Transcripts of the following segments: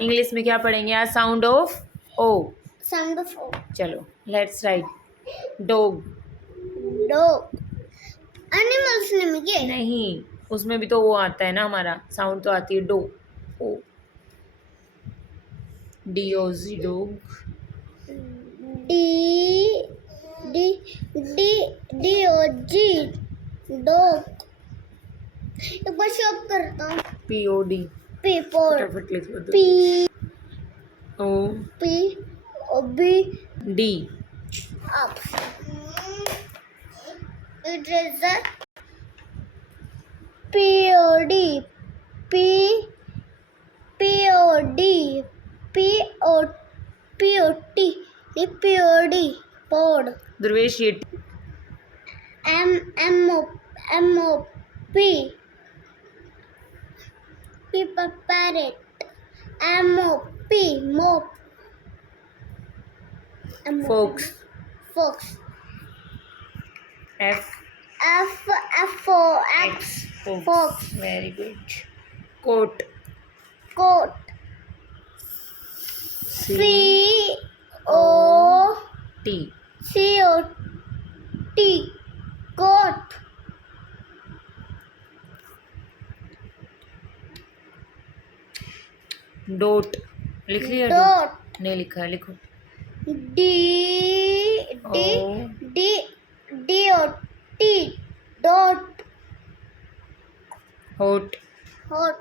English में क्या पढ़ेंगे आज? Sound of O. Sound of O. चलो let's write. Dog. Dog. Animals name ये नहीं, उसमें भी तो वो आता है ना, हमारा साउंड तो आती है डो। O DOG dog. D D D D O G dog. एक बार शॉप करता हूँ। पीओडी। पेपर। फटाफट लिख लो। P O P O B D. up. It is a POD. P POD. POT. POD. Pod. Dhruvesh ये MOP. P for parrot. MOP. Mop. Fox. Fox. F for X. Fox. Very good. Coat. Coat. C T. COT. Coat. Dot लिख लिया? Dot. नहीं लिखा है, लिखो। D O DOT. Dot. Hot. Hot.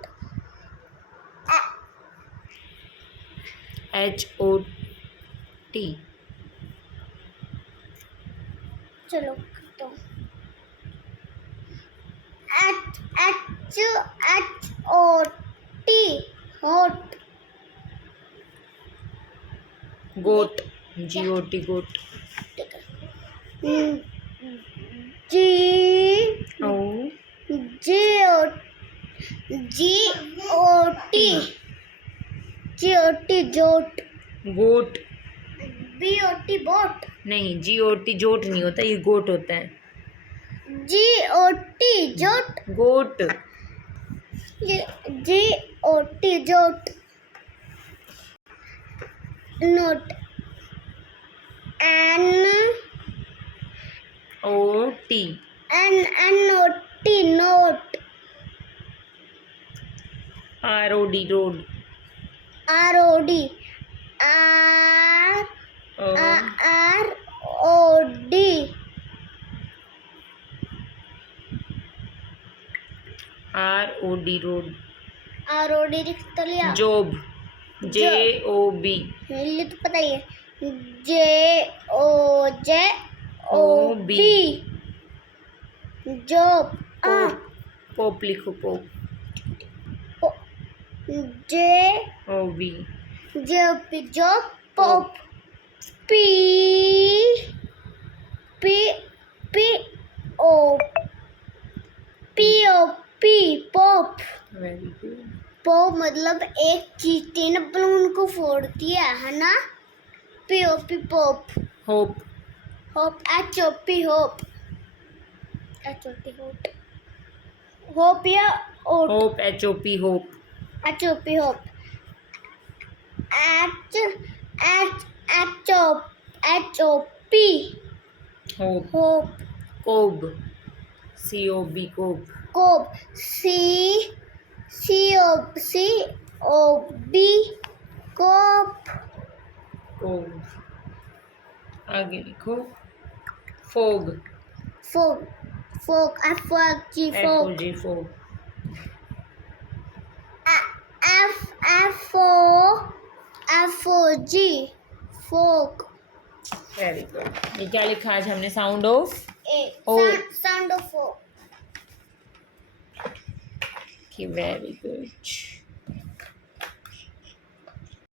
H O T. चलो तो HOT. Hot. गोट। GOT गोट। G ओ GOT. Jot. गोट। BOT. Bot. नहीं, GOT जोट नहीं होता, ये गोट होता है। GOT. Jot. Got. GOT. Jot. Note. O T. NOT. Note. ROD rod. ROD. ROD. ROD rod. ROD लिख तो लिया। जॉब। JOB। ये तो पता ही है। JOB. जॉब। पॉप लिखो। Pop. JOB. Job. Pop. P pop. Very good. Pop मतलब एक चींटी ने बलून को फोड़ दिया है ना। POP pop. Hop. Hop. HOP hop. HOP hop. Hop या oat. Hop HOP hop. HOP hop. HOP hop. Hop. Cob. COB cob. Cob. COB cop. Cob. आगे लिखो। Fog. Fog. Fog. FOG fog. FOG fog. FOG fog. Very good. ये क्या लिखा आज हमने? Sound of O. Sound of O. Very good.